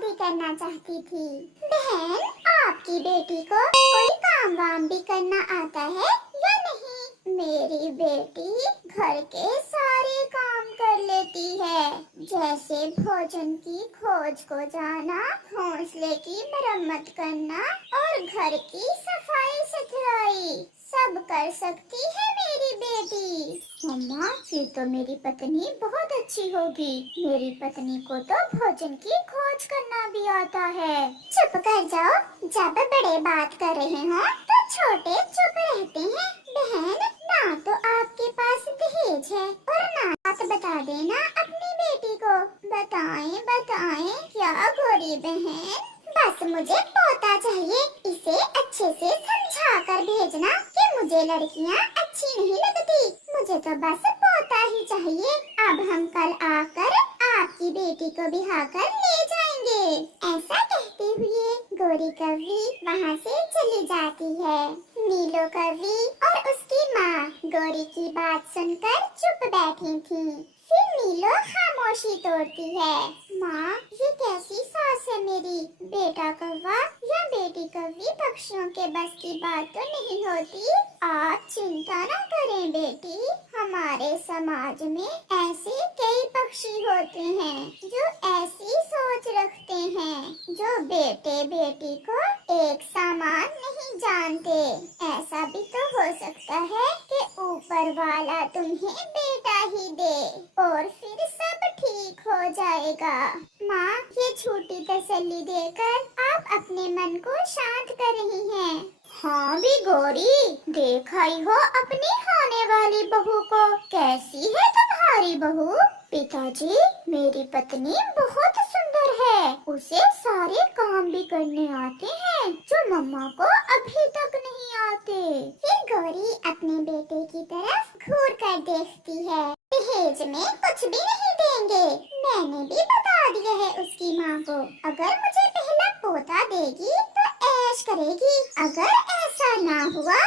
शादी करना चाहती थी। बहन, आपकी बेटी को कोई काम वाम भी करना आता है या नहीं? मेरी बेटी घर के सारे काम कर लेती है, जैसे भोजन की खोज को जाना, घोंसले की मरम्मत करना और घर की सफाई सुथराई सब कर सकती है मेरी बेटी। मम्मा, फिर तो मेरी पत्नी बहुत अच्छी होगी। मेरी पत्नी को तो भोजन की खोज करना भी आता है। चुप कर जाओ, जब बड़े बात कर रहे हो तो छोटे चुप रहते हैं। बहन, ना तो आपके पास दहेज है और ना बात बता देना अपनी बेटी को। बताएं बताएं क्या गौरी बहन? बस मुझे पोता चाहिए। इसे अच्छे से समझा कर भेजना कि मुझे लड़कियां अच्छी नहीं लगती। मुझे तो बस पोता ही चाहिए। अब हम कल आकर आपकी बेटी को बिहा कर ले जाएंगे। ऐसा कहते हुए गौरी कवि वहाँ से चली जाती है। नीलो कवि और उसकी माँ गौरी की बात सुनकर चुप बैठी थी। फिर नीलो खामोशी तोड़ती है। माँ, ये कैसी सास है मेरी? बेटा कौवा या बेटी कौवी पक्षियों के बस की बात तो नहीं होती। आप चिंता न करें बेटी, हमारे समाज में ऐसे कई पक्षी होते हैं जो ऐसी सोच रखते हैं, जो बेटे बेटी को एक समान नहीं जानते। ऐसा भी तो हो सकता है कि ऊपर वाला तुम्हें बेटा ही दे और फिर सब ठीक हो जाएगा। माँ, ये छोटी तसल्ली देकर आप अपने मन को शांत कर रही हैं। हाँ भी गौरी, देखा ही हो अपनी होने वाली बहू को। कैसी है तुम्हारी बहू? पिताजी, मेरी पत्नी बहुत सुंदर है। उसे सारे काम भी करने आते हैं जो मम्मा को अभी तक नहीं आते। फिर गौरी अपने बेटे की तरफ घूर कर देखती है। दहेज में कुछ भी नहीं देंगे। मैंने भी बता दिया है उसकी माँ को, अगर मुझे पहला पोता देगी तो ऐश करेगी। अगर ऐसा ना हुआ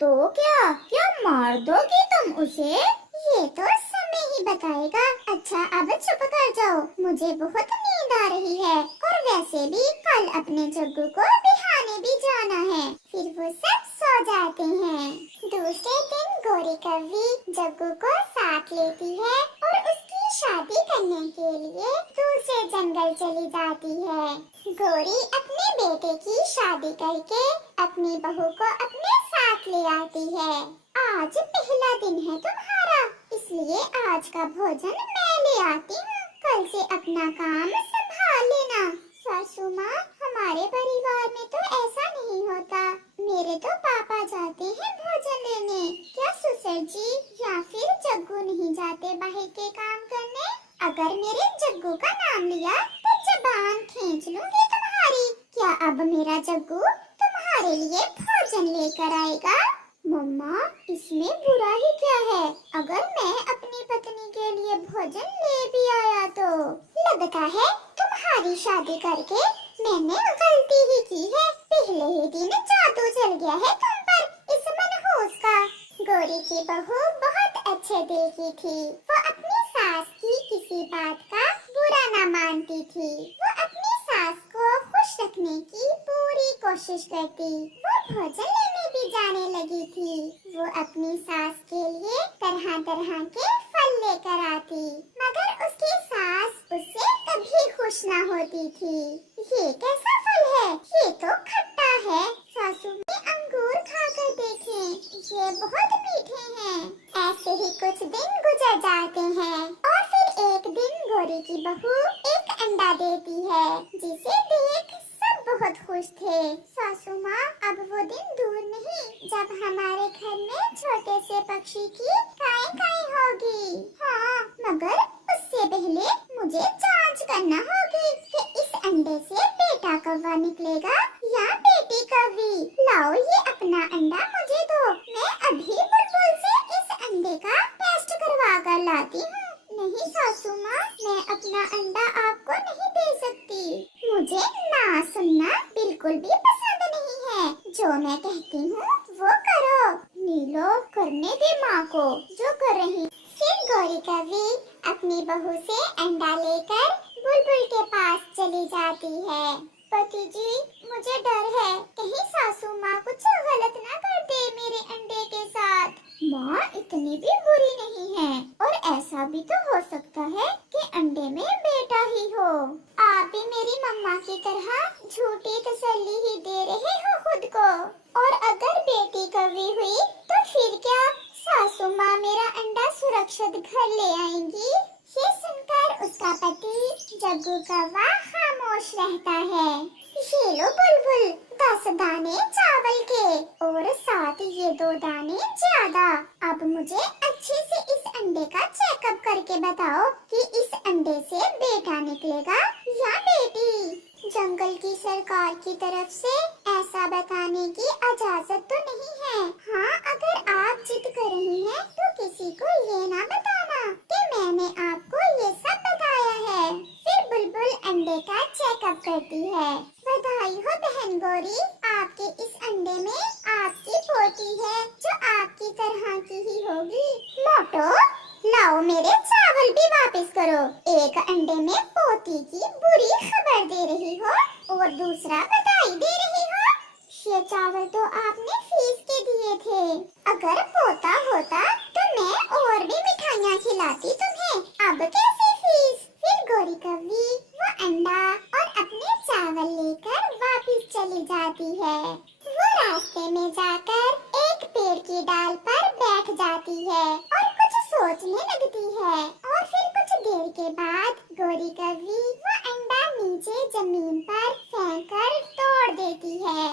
तो क्या क्या मार दोगी तुम उसे? ये तो समय ही बताएगा। अच्छा, अब चुप कर जाओ, मुझे बहुत नींद आ रही है और वैसे भी कल अपने जग्गू को बिहाने भी जाना है। फिर वो सब सो जाते हैं। दूसरे दिन गौरी कवि जग्गू को साथ लेती है और उसकी शादी करने के लिए दूसरे जंगल चली जाती है। गौरी अपने बेटे की शादी करके अपनी बहू को अपने साथ ले आती है। आज पहला दिन है तुम्हारा, इसलिए आज का भोजन मैं ले आती हूँ। कल से अपना काम संभाल लेना। सासू माँ, हमारे परिवार में तो ऐसा नहीं होता। मेरे तो पापा जाते हैं भोजन लेने। क्या ससुर जी या फिर जग्गू नहीं जाते बाहर के काम करने? अगर मेरे जग्गू का नाम लिया तो जबान खींच लूंगी तुम्हारी। क्या अब मेरा जग्गू तुम्हारे लिए भोजन लेकर आएगा? मम्मा, इसमें बुरा ही क्या है? अगर मैं अपनी पत्नी के लिए भोजन ले भी आया तो? लगता है तुम्हारी शादी करके मैंने गलती ही की है। पहले ही दिन जादू चल गया है तुम पर इस मनहूस का। गौरी की बहू बहुत अच्छे दिल की थी। वो अपनी सास की किसी बात का बुरा न मानती थी। वो अपनी सास को खुश रखने की पूरी कोशिश करती। वो भोजन लेने भी जाने लगी थी। वो अपनी सास के लिए तरह तरह के फल लेकर आती, मगर उसकी सास उससे कभी खुश न होती थी। ये कैसा फल है? ये तो खट्टा है। सासू ने अंगूर खाकर देखे, ये बहुत मीठे हैं। ऐसे ही कुछ दिन गुजर जाते हैं और फिर एक दिन गौरी की बहू एक अंडा देती है, जिसे देख सब बहुत खुश थे। सासू माँ, अब वो दिन दूर नहीं जब हमारे घर में छोटे से पक्षी की काई काई होगी। हाँ, मगर उससे पहले मुझे जांच करना होगी कि इस अंडे से बेटा कौवा निकलेगा या बेटी कौवी। लाओ ये अपना अंडा मुझे दो, मैं अभी बुलबुल से इस अंडे का टेस्ट करवा कर लाती हूँ। नहीं सासू माँ, मैं अपना अंडा आपको नहीं दे सकती। मुझे ना सुनना बिल्कुल भी पसंद नहीं है। जो मैं कहती हूँ वो करो। नीलो, करने दे माँ को जो कर रही। फिर गौरी कवि अपनी बहू से अंडा लेकर बुलबुल के पास चली चली जाती है। पति जी, मुझे डर है कहीं सासू माँ कुछ गलत ना कर दे मेरे अंडे के साथ। माँ इतनी भी बुरी नहीं है, और ऐसा भी तो हो सकता है कि अंडे में बेटा ही हो। आप भी मेरी मम्मा की तरह झूठी तसल्ली ही दे रहे हो खुद को। और अगर बेटी कौवी हुई तो फिर क्या सासू माँ मेरा अंडा सुरक्षित घर ले आएंगी? ये सुनकर उसका पति जग्गू कौवा खामोश रहता है। ये लो बुलबुल, 10 दाने चावल के और साथ ये 2 दाने ज्यादा। अब मुझे अच्छे से इस अंडे का चेकअप करके बताओ कि इस अंडे से बेटा निकलेगा या बेटी। जंगल की सरकार की तरफ से ऐसा बताने की इजाजत तो नहीं है। हाँ, अगर आप जिद कर रही हैं तो किसी को ये ना बताना कि मैंने आपको ये सब बताया है। फिर बुलबुल अंडे का चेकअप करती है। बधाई हो बहन गौरी, आपके इस अंडे में आपकी पोती है जो आपकी तरह की ही होगी। मोटो, लाओ मेरे चावल भी वापस करो। एक अंडे में पोती की बुरी खबर दे रही हो और दूसरा बधाई दे रही हो। ये चावल तो आपने फीस के दिए थे। अगर पोता होता तो मैं और भी मिठाइयाँ खिलाती तुम्हें। अब कैसे फीस? फिर गौरी कौवी वो अंडा और अपने चावल लेकर वापस चली जाती है। वो रास्ते में जाकर एक पेड़ की डाल पर बैठ जाती है और कुछ सोचने लगती है। और फिर कुछ देर के बाद गौरी कौवी वो अंडा नीचे जमीन पर फेंक कर तोड़ देती है।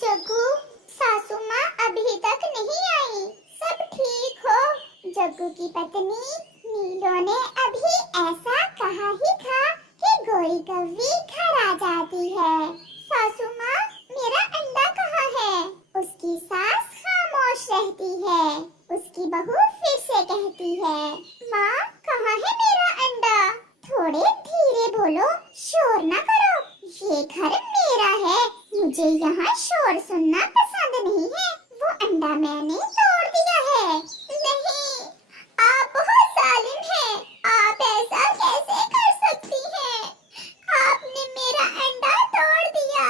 जग्गू, सासू माँ अभी तक नहीं आई, सब ठीक हो? जग्गू की पत्नी नीलो ने अभी ऐसा कहा ही था कि गौरी कौवी घर आ जाती है। सासू माँ, मेरा अंडा कहाँ है? उसकी सास खामोश रहती है। उसकी बहू फिर से कहती है, माँ कहाँ है मेरा अंडा? थोड़े धीरे बोलो, शोर ना करो। ये घर मेरा है, मुझे यहाँ शोर सुनना पसंद नहीं है। वो अंडा मैंने तोड़ दिया है। नहीं, आप बहुत जालिम हैं। आप ऐसा कैसे कर सकती हैं? आपने मेरा अंडा तोड़ दिया।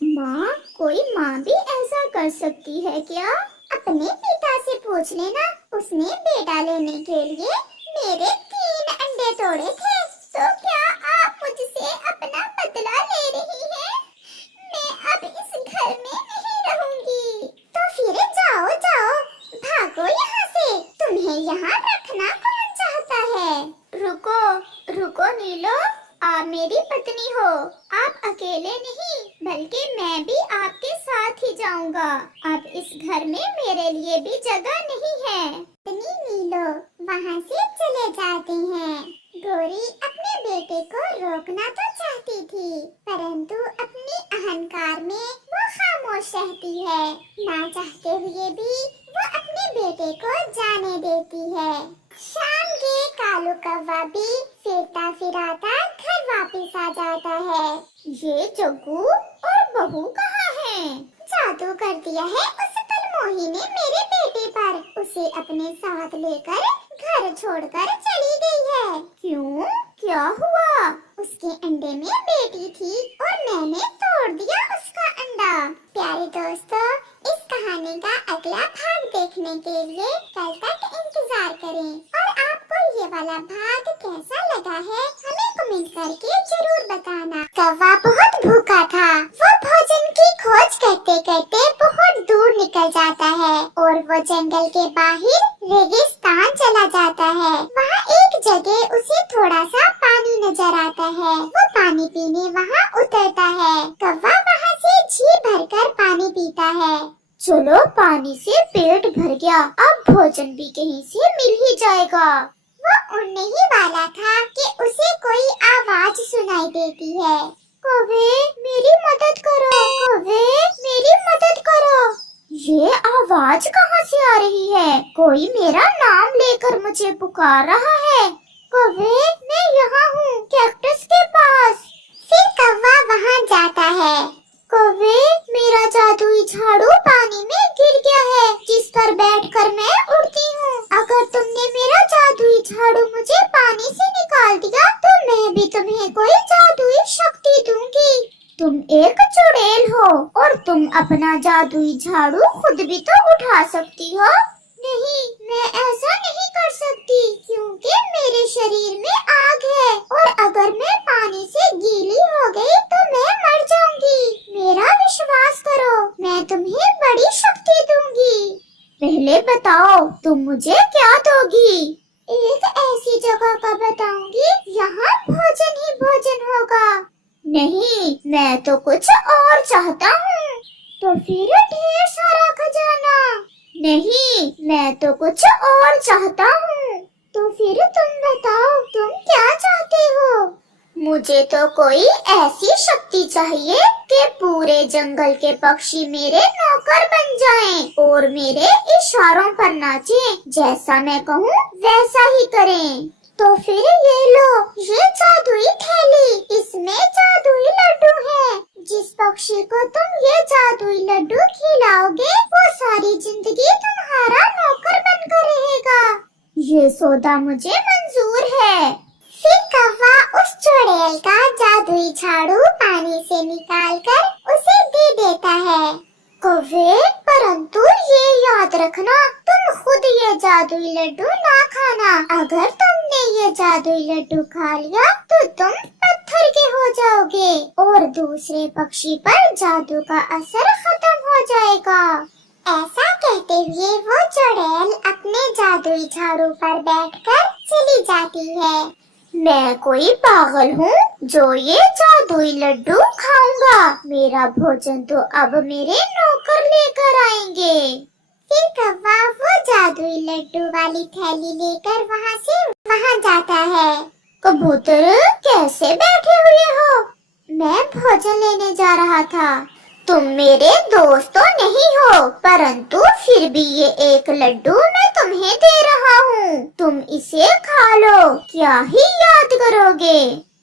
माँ, कोई माँ भी ऐसा कर सकती है क्या? अपने पिता से पूछ लेना, उसने बेटा लेने के लिए मेरे 3 अंडे तोड़े थे। तो क्या आप मुझसे अपना बदला ले रही हैं? मैं अब इस घर में नहीं रहूंगी। तो फिर जाओ जाओ, भागो यहाँ से। तुम्हें यहाँ रखना कौन चाहता है? रुको रुको नीलो, आप मेरी पत्नी हो। आप अकेले नहीं बल्कि मैं भी आपके साथ ही जाऊंगा। अब इस घर में मेरे लिए भी जगह नहीं है। पत्नी नीलो वहाँ से चले जाते हैं। गौरी अपने बेटे को रोकना तो चाहती थी, परंतु अपने अहंकार में वो खामोश रहती है। ना चाहते हुए भी वो अपने बेटे को जाने देती है। शाम के कालू कौवा भी फिरता फिराता घर वापस आ जाता है। ये जग्गू और बहू कहाँ हैं? जादू कर दिया है उस कलमोही ने मेरे बेटे पर। उसे अपने साथ लेकर घर छोड़कर चली गई है। क्यों? क्या हुआ? उसके अंडे में बेटी थी और मैंने तोड़ दिया उसका अंडा। प्यारे दोस्तों, इस कहानी का अगला भाग देखने के लिए कल तक इंतजार करें। और आपको ये वाला भाग कैसा लगा है हमें कमेंट करके जरूर बताना। कौवा बहुत भूखा था। वो भोजन की खोज करते करते बहुत दूर निकल जाता है और वो जंगल के बाहर रेगिस्तान चला जाता है। वहाँ एक जगह उसे थोड़ा सा पानी नजर आता है। वो पानी पीने वहाँ उतरता है। कौवा वहाँ से जी भरकर पानी पीता है। चलो, पानी से पेट भर गया, अब भोजन भी कहीं से मिल ही जाएगा। वो उड़ने ही वाला था कि उसे कोई आवाज सुनाई देती है। कौवे, मेरी मदद करो। कौवे, मेरी मदद करो। ये आवाज कहाँ से आ रही है? कोई मेरा नाम लेकर मुझे पुकार रहा है। कौवे, मैं यहाँ हूँ, कैक्टस के पास। फिर कौवा वहाँ जाता है। कौवे, मेरा जादुई झाड़ू पानी में गिर गया है, जिस पर बैठकर मैं उड़ती हूँ। अगर तुमने मेरा जादू जादुई झाड़ू मुझे पानी से निकाल दिया तो मैं भी तुम्हें कोई जादुई शक्ति दूंगी। तुम एक चुड़ैल हो और तुम अपना जादुई झाड़ू खुद भी तो उठा सकती हो। नहीं, मैं ऐसा नहीं कर सकती क्योंकि मेरे शरीर में आग है और अगर मैं पानी से गीली हो गई तो मैं मर जाऊंगी। मेरा विश्वास करो, मैं तुम्हें बड़ी शक्ति दूंगी। पहले बताओ तुम मुझे क्या दोगी? एक ऐसी जगह का बताऊंगी यहाँ भोजन ही भोजन होगा। नहीं, मैं तो कुछ और चाहता हूँ। तो फिर ढेर सारा खजाना। नहीं, मैं तो कुछ और चाहता हूँ। तो फिर तुम बताओ तुम क्या चाहते हो? मुझे तो कोई ऐसी शक्ति चाहिए कि पूरे जंगल के पक्षी मेरे नौकर बन जाएं और मेरे इशारों पर नाचें। जैसा मैं कहूँ वैसा ही करें। तो फिर ये लो, ये जादुई थैली, इसमें जादुई लड्डू है। जिस पक्षी को तुम ये जादुई लड्डू खिलाओगे वो सारी जिंदगी तुम्हारा नौकर बनकर रहेगा। ये सौदा मुझे मंजूर है। फिर कौवा उस चुड़ैल का जादुई झाड़ू पानी से निकालकर उसे दे देता है। कौवे, परंतु ये याद रखना तुम खुद ये जादुई लड्डू ना खाना। अगर तुमने ये जादुई लड्डू खा लिया तो तुम पत्थर के हो जाओगे और दूसरे पक्षी पर जादू का असर खत्म हो जाएगा। ऐसा कहते हुए वो चुड़ैल अपने जादुई झाड़ू पर बैठकर चली जाती है। मैं कोई पागल हूँ जो ये जादुई लड्डू खाऊंगा। मेरा भोजन तो अब मेरे नौकर लेकर आएंगे। फिर कौवा वो जादुई लड्डू वाली थैली लेकर वहाँ से वहाँ जाता है। कबूतर, कैसे बैठे हुए हो? मैं भोजन लेने जा रहा था। तुम मेरे दोस्त तो नहीं हो, परंतु फिर भी ये एक लड्डू मैं तुम्हें दे रहा हूँ। तुम इसे खा लो, क्या ही याद करोगे।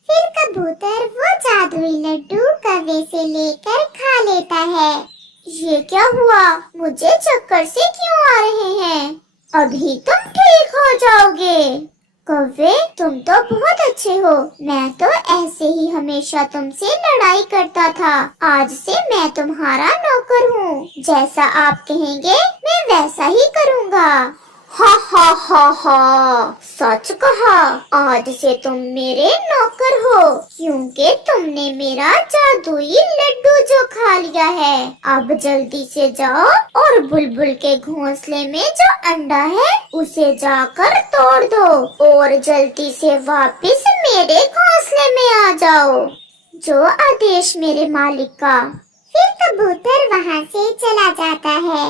फिर कबूतर वो जादुई लड्डू कौवे से लेकर खा लेता है। ये क्या हुआ? मुझे चक्कर से क्यों आ रहे हैं? अभी तुम ठीक हो जाओगे। कौवे, तुम तो बहुत अच्छे हो। मैं तो ऐसे ही हमेशा तुमसे लड़ाई करता था। आज से मैं तुम्हारा नौकर हूँ। जैसा आप कहेंगे मैं वैसा ही करूँगा। हा हा हा हा, सच कहा। आज से तुम मेरे नौकर हो क्योंकि तुमने मेरा जादुई लड्डू जो खा लिया है। अब जल्दी से जाओ और बुलबुल के घोंसले में जो अंडा है उसे जाकर तोड़ दो और जल्दी से वापस मेरे घोंसले में आ जाओ। जो आदेश मेरे मालिक का। फिर कबूतर वहाँ से चला जाता है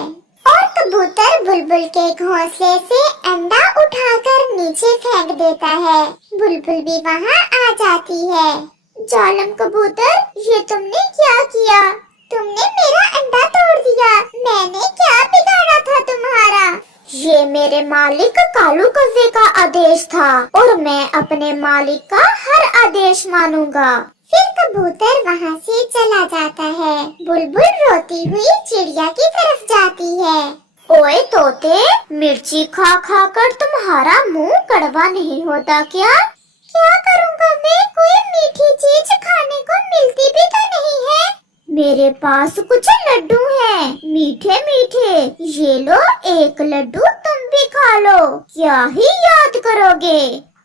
और कबूतर बुलबुल के घोंसले से अंडा उठाकर नीचे फेंक देता है। बुलबुल भी वहाँ आ जाती है। जालिम कबूतर, ये तुमने क्या किया? तुमने मेरा अंडा तोड़ दिया। मैंने क्या बिगाड़ा था तुम्हारा? ये मेरे मालिक कालू कौवे का आदेश था और मैं अपने मालिक का हर आदेश मानूंगा। फिर कबूतर वहाँ से चला जाता है। बुलबुल रोती हुई चिड़िया की तरफ जाती है। ओए तोते, मिर्ची खा खा कर तुम्हारा मुंह कड़वा नहीं होता क्या? क्या करूँगा मैं? कोई मीठी चीज खाने को मिलती भी तो नहीं है। मेरे पास कुछ लड्डू हैं, मीठे मीठे। ये लो, एक लड्डू तुम भी खा लो, क्या ही याद करोगे।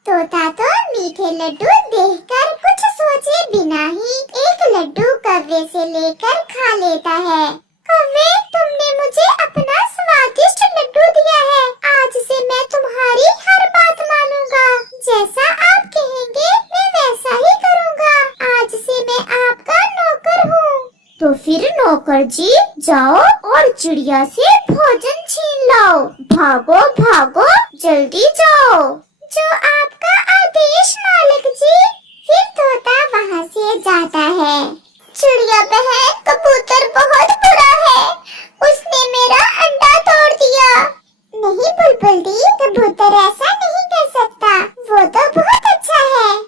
तोता तो मीठे लड्डू देखकर कुछ सोचे बिना ही एक लड्डू कौवे से लेकर खा लेता है। कौवे, तुमने मुझे अपना स्वादिष्ट लड्डू दिया है। आज से मैं तुम्हारी हर बात मानूंगा। जैसा आप कहेंगे मैं वैसा ही करूँगा। आज से मैं आपका नौकर हूँ। तो फिर नौकर जी, जाओ और चिड़िया से भोजन छीन लाओ। भागो भागो, जल्दी जाओ। जो आपका आदेश मालिक जी। फिर तोता वहाँ से जाता है। चिड़िया बहन, कबूतर बहुत बुरा है। उसने मेरा अंडा तोड़ दिया। नहीं बुलबुल दी, कबूतर ऐसा नहीं कर सकता। वो तो बहुत अच्छा है।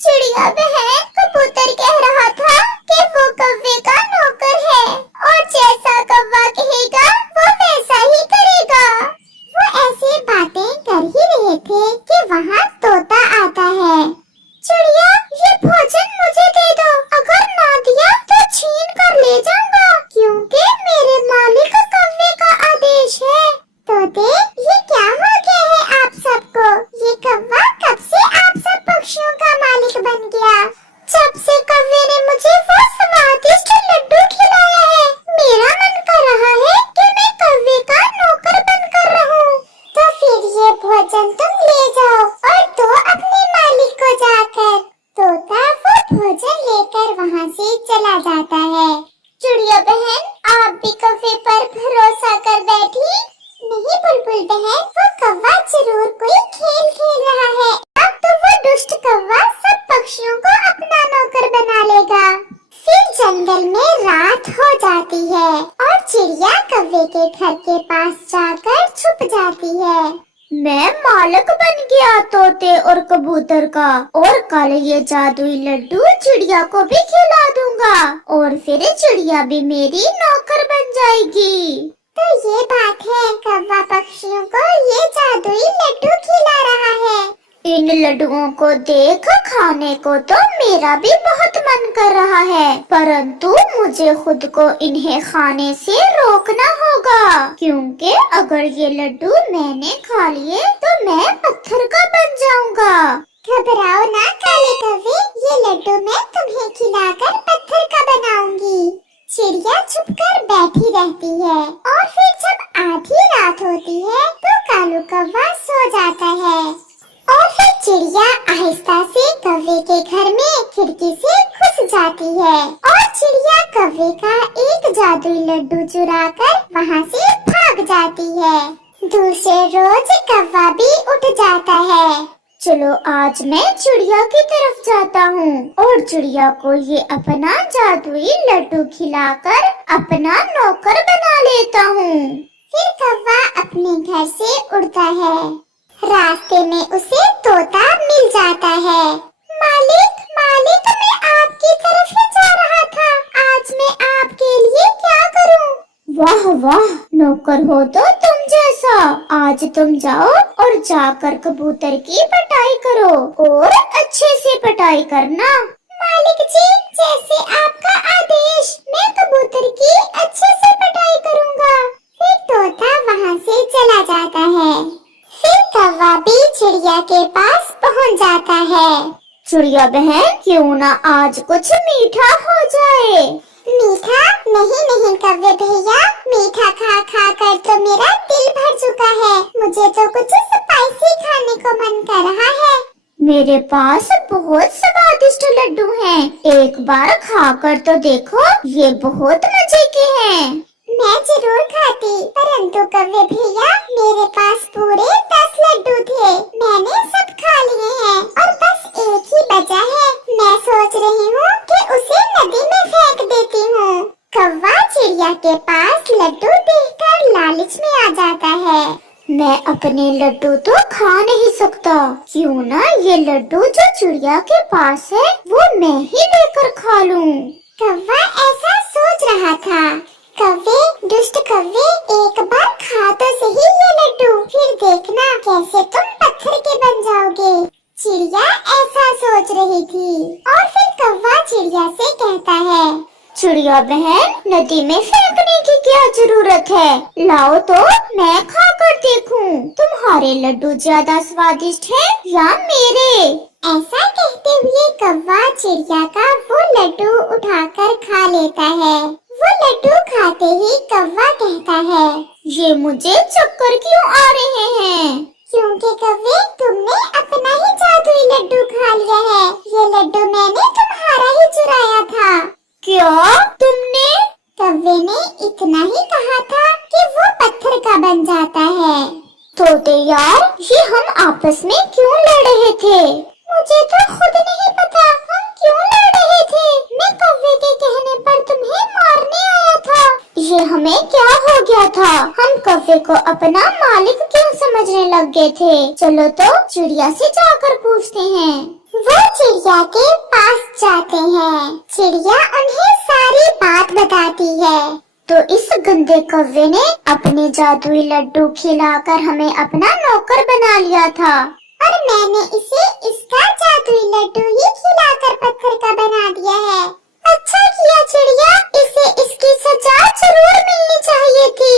चिड़िया बहन, कबूतर कह रहा था कि वो कौवे का नौकर है और जैसा कौवा कहेगा वो वैसा ही करेगा। वो ऐसी बातें कर ही रहे थे कि और वहाँ से चला जाता है। चिड़िया बहन, आप भी कौवे पर भरोसा कर बैठी? नहीं बुलबुल बहन, वो कौवा जरूर कोई खेल खेल रहा है। अब तो वो दुष्ट कौवा सब पक्षियों को अपना नौकर बना लेगा। फिर जंगल में रात हो जाती है और चिड़िया कौवे के घर के पास जाकर छुप जाती है। मैं मालिक बन गया तोते और कबूतर का, और कल ये जादुई लड्डू चिड़िया को भी खिला दूंगा और फिर चिड़िया भी मेरी नौकर बन जाएगी। तो ये बात है, कौवा पक्षियों को ये जादुई लड्डू खिला रहा है। इन लड्डुओं को देख खाने को तो मेरा भी बहुत मन कर रहा है, परंतु मुझे खुद को इन्हें खाने से रोकना होगा, क्योंकि अगर ये लड्डू मैंने खा लिए तो मैं पत्थर का बन जाऊंगा। घबराओ ना काले कौवे, ये लड्डू मैं तुम्हें खिलाकर पत्थर का बनाऊंगी। चिड़िया चुपकर बैठी रहती है और फिर जब आधी रात होती है तो कालू कौवा सो जाता है और फिर चिड़िया आहिस्ता से कौवे के घर में खिड़की से घुस जाती है और चिड़िया कौवे का एक जादुई लड्डू चुराकर वहाँ से भाग जाती है। दूसरे रोज कौवा भी उठ जाता है। चलो आज मैं चिड़िया की तरफ जाता हूँ और चिड़िया को ये अपना जादुई लड्डू खिलाकर अपना नौकर बना लेता हूँ। फिर कौवा अपने घर से उड़ता है। रास्ते में उसे तोता मिल जाता है। मालिक, मालिक, मैं आपकी तरफ ही जा रहा था। आज मैं आपके लिए क्या करूं? वाह वाह, नौकर हो तो तुम जैसा। आज तुम जाओ और जाकर कबूतर की पटाई करो और अच्छे से पटाई करना। मालिक जी, जैसे आपका आदेश, मैं कबूतर की अच्छे से पटाई करूंगा। फिर तोता वहाँ से चला जाता है। फिर कौवा भी चिड़िया के पास पहुँच जाता है। चिड़िया बहन, क्यों ना आज कुछ मीठा हो जाए? मीठा? नहीं नहीं कौवे भैया, मीठा खा खा कर तो मेरा दिल भर चुका है। मुझे तो कुछ स्पाइसी खाने को मन कर रहा है। मेरे पास बहुत स्वादिष्ट लड्डू हैं। एक बार खाकर तो देखो, ये बहुत मजे के हैं। मैं जरूर खाती, परंतु कौवे भैया, मेरे पास पूरे 10 लड्डू थे। मैंने सब खा लिए हैं और बस एक ही बचा है। मैं सोच रही हूँ कि उसे नदी में फेंक देती हूँ। कौवा चिड़िया के पास लड्डू देखकर लालच में आ जाता है। मैं अपने लड्डू तो खा नहीं सकता, क्यों ना ये लड्डू जो चिड़िया के पास है वो मैं ही लेकर खा लूं। कौवा ऐसा सोच रहा था। कौवे, दुष्ट कौवे, एक बार खा तो सही ये लड्डू, फिर देखना कैसे तुम पत्थर के बन जाओगे। चिड़िया ऐसा सोच रही थी और फिर कौवा चिड़िया से कहता है, चिड़िया बहन, नदी में फेंकने की क्या जरूरत है? लाओ तो मैं खाकर देखूं, तुम्हारे लड्डू ज्यादा स्वादिष्ट है या मेरे? ऐसा कहते हुए कौवा चिड़िया का वो लड्डू उठाकर खा लेता है। वो लड्डू खाते ही कौवा कहता है, ये मुझे चक्कर क्यों आ रहे हैं? क्योंकि कौवे, तुमने अपना ही जादुई लड्डू खा लिया है। ये लड्डू मैंने तुम्हारा ही चुराया था। क्या तुमने? कौवे ने इतना ही कहा था कि वो पत्थर का बन जाता है। तोते यार, ये हम आपस में क्यों लड़ रहे थे? मुझे तो खुद नहीं पता हम क्यों लड़ रहे थे। मैं कौवे के कहने पर तुम्हें मारने आया था। ये हमें क्या हो गया था? हम कौवे को अपना मालिक क्यों समझने लग गए थे? चलो तो चिड़िया से जाकर पूछते हैं। वो चिड़िया के पास जाते हैं। चिड़िया उन्हें सारी बात बताती है। तो इस गंदे कौवे ने अपने जादुई लड्डू खिलाकर हमें अपना नौकर बना लिया था और मैंने इसे इसका जादुई लड्डू ही खिलाकर पत्थर का बना दिया है। अच्छा किया चिड़िया, इसे इसकी सजा जरूर मिलनी चाहिए थी।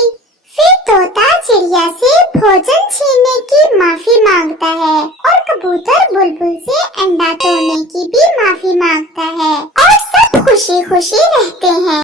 फिर तोता चिड़िया से भोजन छीनने की माफी मांगता है और कबूतर बुलबुल से अंडा तोड़ने की भी माफी मांगता है और सब खुशी खुशी रहते हैं।